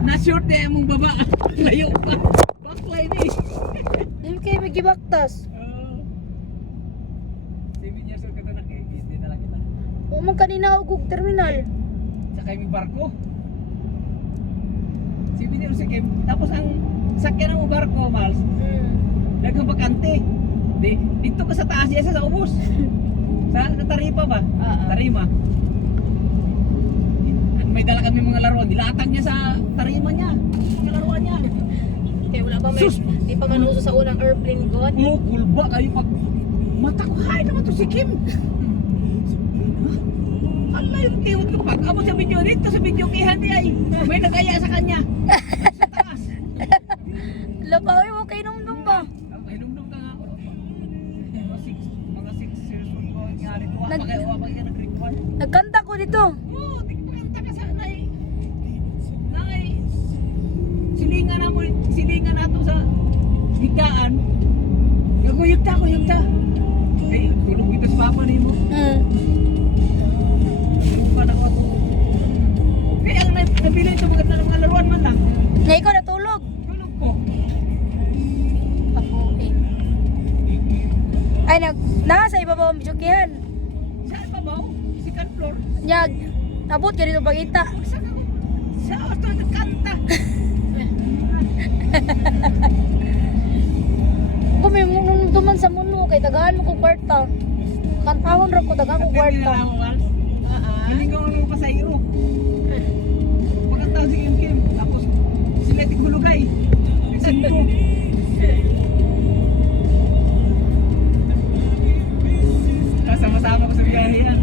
Na-short na yung mong baba. Layo pa. Backline eh. Hindi kayo magibaktas. 7 years old ka to na kay hindi na lang kita. Umang kanina ugog terminal. Sa kay may barko. 7 years old kay. Tapos ang sakyan ng barko, Mals, nagkabakante. Dito ka sa taas yan sa ubos. Sa Taripa ba? Tarima. May dala kami mga laruan. Dilatag niya sa tarima niya. Mga laruan niya. Kaya wala pa may, di pa man uso sa unang airplane god. Kulba kayo pag mata ko, hay naman to si Kim. Ala yung cute ko pag amo sa video dito sa video kihan niya ay may nagaya sa kanya. Sa taas. Labaw mo kay nung ba? Ay lumdum ka nga. Mga 6 years old ko nga rin. Nag- Wapag yan nag-grade 1. Nagkanta ko dito. Oo, di ko makanta ka sa nay. Silingan na to sa higdaan. Gaguyog ta. Ay, tulog ito sa papa ni mo. Tulog pa na ako. Kaya ang nabili ito mga laruan man lang. Na ikaw natulog. Tulog ko. Papukin. Ay, nasa ibabaw ang bijukihan. Saan pa ba? Second floor. Nyag, nabot ka dito pagita. Saan ako? Sa auto nagkanta. Kung may nung duman sa muno, kay tagahan mo kong kwarta. Kantahon ra ko, tagahan ko kwarta. Hindi ko ano pa sa iyo. Pagkatao si Kim. Tapos sila tikulugay. Nagsimpo. Sama-sama ko sa biyahe yan.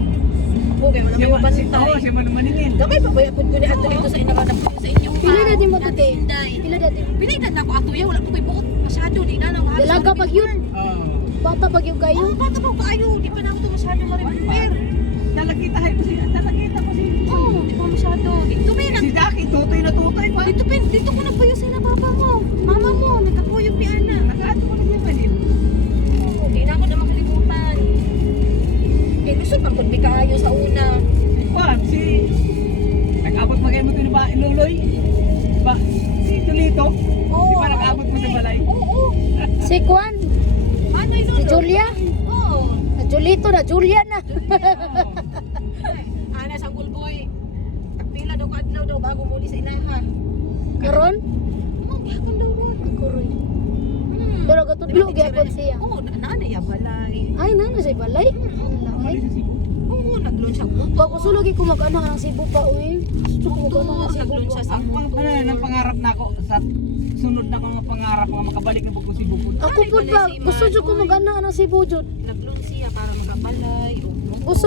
Ako kaya wala may mabantay. Oo, siya man maningin. Gamay pa ba yung pud ko ni ato dito sa inakanap ko sa inyong Pila natin matuti? Inday. Pila natin? Pinaitan na ako ato ya wala po kay buot masyado di na nang Dalaga pag yun. Bata pag yun kayo. Oh, bata pa kaayo, di pa na ako masyado ma-repair. Talagkita ko siya. Talagkita ko siya. Oh, di pa masyado. Dito pa Si Jackie, tutoy na tutoy pa. Dito ko nagpuyo sa papa mo. Mama mo, nagkapuyog ni Ana. Nag-ato ko na siya manin. Oh, di na ako na makalimutan. Eh, lusot man kung di kaayo sa una. Juan, nag-abot magay mo ito ni ba, Luloy? Ba, si Tulito? Di ba nag-abot mo sa balay? Oo. Si Kwan, Ano yun? si Julia. Oo. Na Julito na, Julia na. Ana sa Gulboy. Pila daw kadlaw daw bago muli sa inahan. Karon? Oh, gihapon daw ron. Ako rin. Pero gatudlo, gyapon siya. Oo, naana ya balay. Ay, nana sa balay. Ay. Oo, nag-lunch ako. Pag usulog ko mag-ana ng Cebu pa, uy. Gusto ko mag-ana ng Cebu Nag-lunch pa. siya sa Mundo. Ano nang pangarap na ako sa sunod na mga pangarap mga makabalik na po si Bukod. Ako po ba, gusto ko mag-ana ng Cebu, Jud. Nag-lunch siya para makabalay. Oo. Gusto